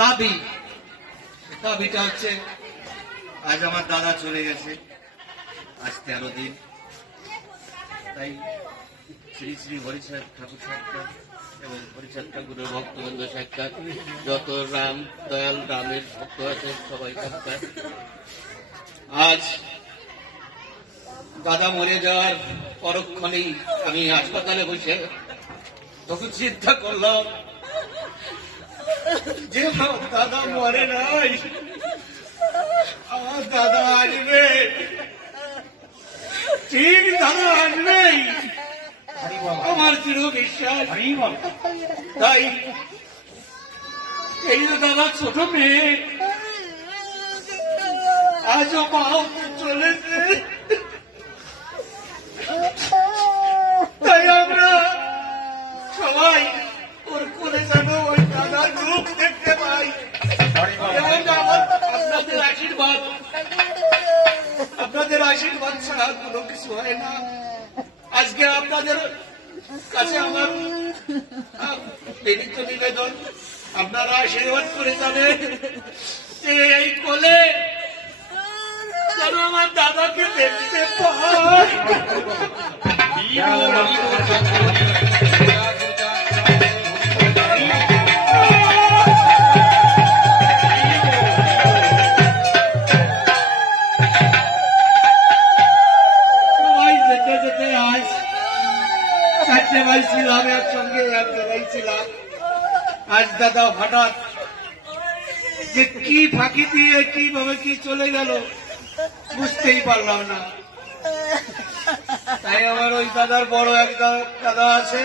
দাবি, দাবিটা হচ্ছে আজ আমার দাদা চলে গেছে, আজ 13 দিন। তাই শ্রী শ্রী হরিচাঁদ ঠাকুর সাক্ষাৎ এবং হরিচাঁদ ঠাকুরের ভক্তবৃন্দ সাক্ষাৎ, যত রাম দয়াল রামের ভক্ত আছে সবাই সাক্ষাৎ। আজ দাদা মরে যাওয়ার পরক্ষণেই আমি হাসপাতালে বসে তখন চিন্তা করলাম যে আমার দাদা মরে নাই, আমার দাদা আসবে, ঠিক দাদা আসবে, আমার দৃঢ় বিশ্বাস। তাই এই যে দাদা ছোট মেয়ে আজও মা চলেছে, তাই আমরা সবাই ওর কোলে যেন ওই দাদার রূপ দেখতে পাই। আপনাদের আশীর্বাদ, আপনাদের আশীর্বাদ ছাড়া কোনো কিছু হয় না। আজকে আপনাদের কাছে আমার বিনীত নিবেদন, আপনারা আশীর্বাদ করে যাবেন যে এই কোলে যেন আমার দাদাকে দেখতে পাই। ছিলাম একসঙ্গে, এক জায়গায় ছিলাম। আজ দাদা হঠাৎ যে কি ফাঁকি দিয়ে কিভাবে কি চলে গেল বুঝতেই পারলাম না। তাই আমার ওই দাদার বড় এক দাদা আছে,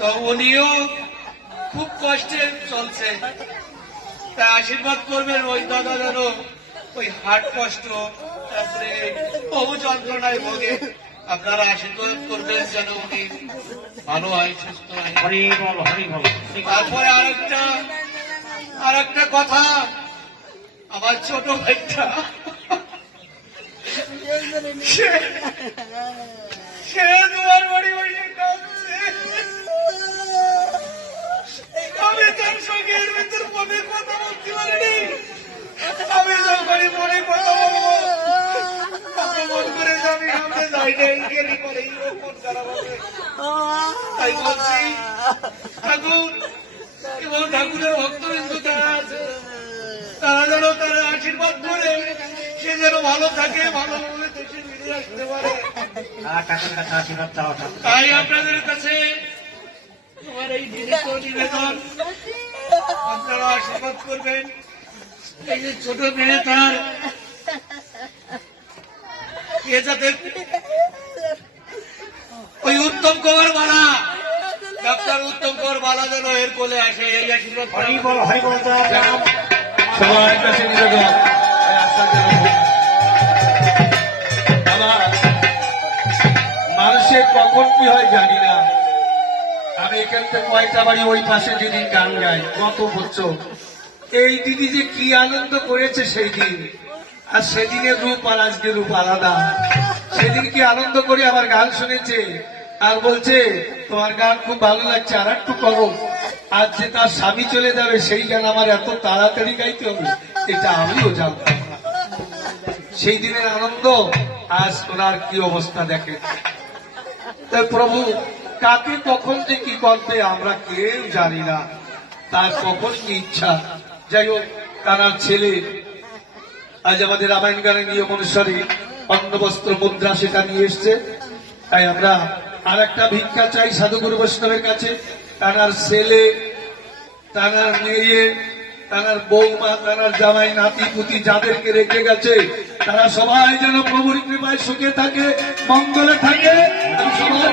তো উনিও খুব কষ্টে চলছে। তাই আশীর্বাদ করবেন ওই দাদা যেন ওই হার্ট কষ্ট, তারপরে বহু যন্ত্রণায় ভোগে। আপনারা আশীর্বাদ করবেন যেন উনি ভালো হয়, সুস্থ হয়। তারপরে আরেকটা কথা, আমার ছোট ভাইটা সে দুয়ার বাড়ি বসে কাঁদছে। আমি তার সঙ্গে এর ভিতর মনের কথা বলতে পারিনি। আমি যখনই মনে কথা বলবো মন করে যাবি, আমরা যাই নাই গেলি পরে মন খারাপ হবে। তাই বলছি ঠাকুর এবং ঠাকুরের ভক্তবৃন্দ যারা আছে তারা যেন তারা আশীর্বাদ করে সে যেন ভালো থাকে, ভালোভাবে দেশে ফিরে আসতে পারে। তাই আপনাদের কাছে তোমার এই নিবেদন, আপনারা আশীর্বাদ করবেন। এই যে ছোট মেয়ে তার যাতে ওই উত্তম কুমার বালা, ডাক্তার উত্তম কুমার বালা যেন এর কোলে আসে, এই আশীর্বাদ সবার কাছে নিবেদন। মানুষের কখন কি হয় জানি না। আমি এখান থেকে কয়টা বাড়ি ওই পাশে যেদিন গান গাই কত বছর, এই দিদি যে কি আনন্দ করেছে সেই দিন, আর সেদিনের রূপ আর আজকের রূপ আলাদা। সেদিন কি আনন্দ করে আমার গান শুনেছে আর বলছে তোমার গান খুব ভালো লাগছে, আর একটু করো। আজ যে তার স্বামী চলে যাবে সেই গান আমার এত তাড়াতাড়ি গাইতে হবে এটা আমিও জানতাম না। সেই দিনের আনন্দ আজ ওনার কি অবস্থা দেখে। তাই প্রভু কাকে কখন যে কি করবে আমরা কেউ জানি না, তার কখন কি ইচ্ছা। যাই হোক, তার ছেলে আজ আমাদের রামায়ণ গানের নিয়ম অনুসারে অন্ন বস্ত্র মুদ্রা সেটা নিয়ে এসছে। তাই আমরা আর একটা ভিক্ষা চাই সাধুগুরু বৈষ্ণবের কাছে। তার ছেলে, তার মেয়ে, তার বৌমা, তার জামাই, নাতি পুতি যাদেরকে রেখে গেছে তারা সবাই যেন প্রভুর কৃপায় সুখে থাকে, মঙ্গলে থাকে। সবাই